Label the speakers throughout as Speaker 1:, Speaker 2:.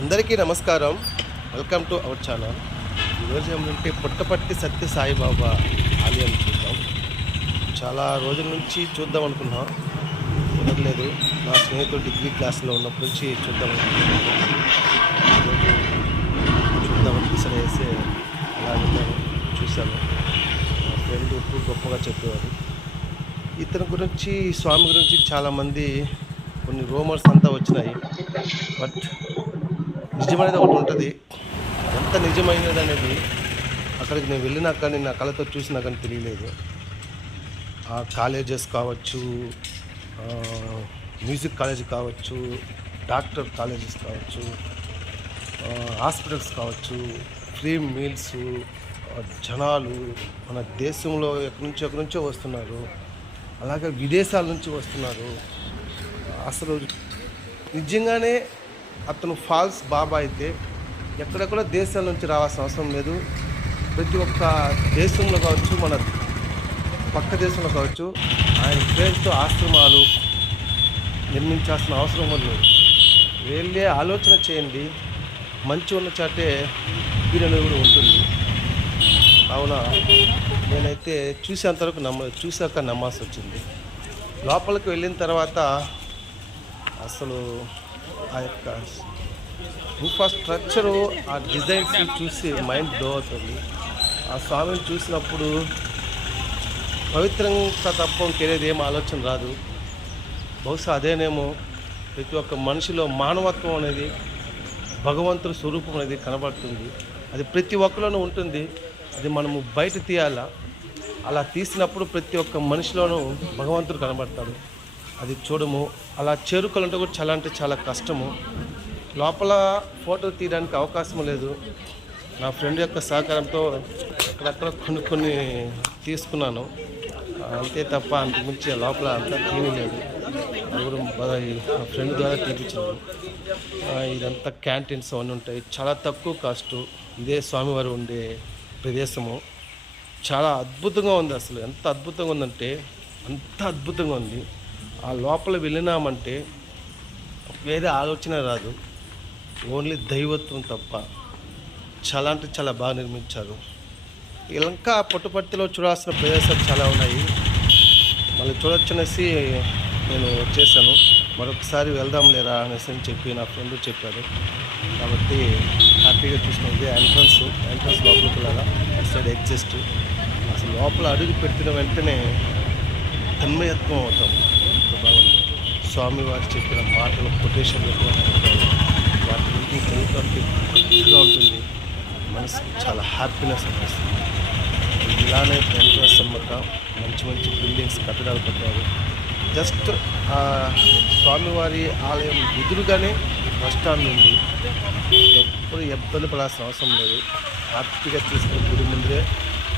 Speaker 1: అందరికీ నమస్కారం. Welcome to our channel ఈరోజు ఏమంటే పుట్టపట్టి సత్య సాయిబాబా ఆలయం చూద్దాం. చాలా రోజుల నుంచి చూద్దాం అనుకున్నాం. కుదరలేదు. నా స్నేహితుడు డిగ్రీ క్లాస్లో ఉన్నప్పటి నుంచి చూద్దాం అనుకున్నాను చూద్దాం చూద్దామని డిసైడ్ అలా వెళ్ళాను. చూశాను. మా ఫ్రెండ్ ఎప్పుడు గొప్పగా చెప్పేవారు ఇతని గురించి స్వామి గురించి చాలామంది కొన్ని రూమర్స్ అంతా వచ్చినాయి. బట్ నిజమనేది ఒకటి ఉంటుంది. ఎంత నిజమైనది అనేది అక్కడికి నేను వెళ్ళినా కానీ నా కళతో చూసినా కానీ తెలియలేదు. ఆ కాలేజెస్ కావచ్చు మ్యూజిక్ కాలేజ్ కావచ్చు డాక్టర్ కాలేజెస్ కావచ్చు హాస్పిటల్స్ కావచ్చు ఫ్రీ మీల్స్ జనాలు మన దేశంలో ఎక్కడి నుంచి ఎక్కడి నుంచో వస్తున్నారు. అలాగే విదేశాల నుంచి వస్తున్నారు. అసలు నిజంగానే అతను ఫాల్స్ బాబా అయితే ఎక్కడెక్కడ దేశాల నుంచి రావాల్సిన అవసరం లేదు. ప్రతి ఒక్క దేశంలో కావచ్చు మన పక్క దేశంలో కావచ్చు ఆయన పేరుతో ఆశ్రమాలు నిర్మించాల్సిన అవసరం ఉంది వెళ్ళే ఆలోచన చేయండి. మంచి ఉన్న చాటే వీరని కూడా ఉంటుంది. కావున నేనైతే చూసేంతవరకు నమ్మ చూశాక నమ్మాల్సి వచ్చింది. లోపలికి వెళ్ళిన తర్వాత అసలు ఆ యొక్క ఇన్ఫ్రాస్ట్రక్చరు ఆ డిజైన్స్ చూసి మైండ్ బ్లో అవుతుంది. ఆ స్వామిని చూసినప్పుడు పవిత్రంగా తప్ప ఇంకేది ఏం ఆలోచన రాదు. బహుశా అదేనేమో ప్రతి ఒక్క మనిషిలో మానవత్వం అనేది భగవంతుడి స్వరూపం అనేది కనబడుతుంది. అది ప్రతి ఒక్కరిలోనూ ఉంటుంది. అది మనము బయట తీయాలా? అలా తీసినప్పుడు ప్రతి ఒక్క మనిషిలోనూ భగవంతుడు కనబడతాడు. అది చూడము. అలా చేరుకోవాలంటే కూడా చాలా అంటే చాలా కష్టము. లోపల ఫోటో తీయడానికి అవకాశం లేదు. నా ఫ్రెండ్ యొక్క సహకారంతో అక్కడక్కడ కొన్ని కొన్ని తీసుకున్నాను. అంతే తప్ప అంతకుమించి లోపల అంతా తీయలేదు లేదు. ఫ్రెండ్ ద్వారా తీపించాను ఇదంతా క్యాంటీన్స్ అవన్నీ ఉంటాయి. చాలా తక్కువ కాస్టు. ఇదే స్వామివారు ఉండే ప్రదేశము. చాలా అద్భుతంగా ఉంది అసలు. ఎంత అద్భుతంగా ఉందంటే అంత అద్భుతంగా ఉంది. ఆ లోపల వెళ్ళినామంటే వేరే ఆలోచన రాదు. ఓన్లీ దైవత్వం తప్ప. చాలా అంటే చాలా బాగా నిర్మించారు. ఇంకా పుట్టపర్తిలో చూడాల్సిన ప్రదేశాలు చాలా ఉన్నాయి. మళ్ళీ చూడొచ్చనేసి నేను వచ్చేసాను మరొకసారి వెళ్దాం లేరా అనేసి అని చెప్పి నా ఫ్రెండ్ చెప్పారు కాబట్టి హ్యాపీగా చూసుకుంది ఎంట్రన్స్ ఎంట్రన్స్ లోపలికి వెళ్ళాలా? అటు సైడ్ ఎగ్జిస్ట్. అసలు లోపల అడుగు పెట్టిన వెంటనే తన్మయత్వం అవుతాం. స్వామివారు చెప్పిన మాటలు కొటేషన్లు వాటి గురించి చదువుతుంటే ఉంటుంది. మనసుకి చాలా హ్యాపీనెస్ అనిపిస్తుంది. ఇలానే ఫ్రెండ్స్ అమ్మక మంచి మంచి బిల్డింగ్స్ కట్టడాలు కట్టారు. జస్ట్ స్వామివారి ఆలయం ఎదురుగానే బస్ స్టాండ్ ఉంది. ఎప్పుడు ఇబ్బంది పడాల్సిన అవసరం లేదు. హ్యాపీగా తీసుకుని గుడి ముందరే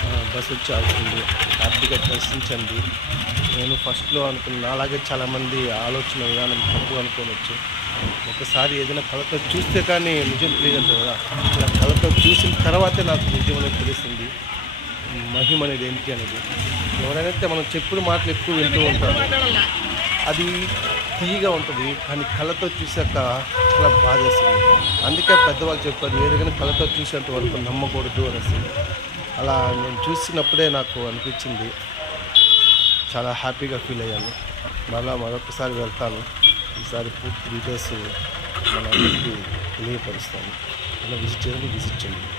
Speaker 1: బస్సు బస్ వచ్చి ఆగుతుంది హ్యాపీగా దర్శించండి నేను ఫస్ట్లో అనుకున్న అలాగే చాలామంది ఆలోచన విధానం తప్పు అనుకోవచ్చు. ఒకసారి ఏదైనా కళతో చూస్తే కానీ నిజం తెలియదు కదా. ఇలా కళతో చూసిన తర్వాతే నాకు నిజం అనేది తెలిసింది మహిమ అనేది ఏంటి అనేది. ఎవరైతే మనం చెప్పుడు మాటలు ఎక్కువ వింటూ ఉంటాం. అది తీయగా ఉంటుంది కానీ కళ్ళతో చూసాక చాలా బాధేస్తుంది. అందుకే పెద్దవాళ్ళు చెప్పారు ఏదైనా కళ్ళతో చూసేంత వరకు నమ్మకూడదు అనేసి. అలా నేను చూసినప్పుడే నాకు అనిపించింది. చాలా హ్యాపీగా ఫీల్ అయ్యాను. మళ్ళా మరొకసారి వెళ్తాను. ఈసారి పూర్తి డీటెయిల్స్ మన తెలియపరుస్తాను. అలా విజిట్ చేయండి విజిట్ చేయండి.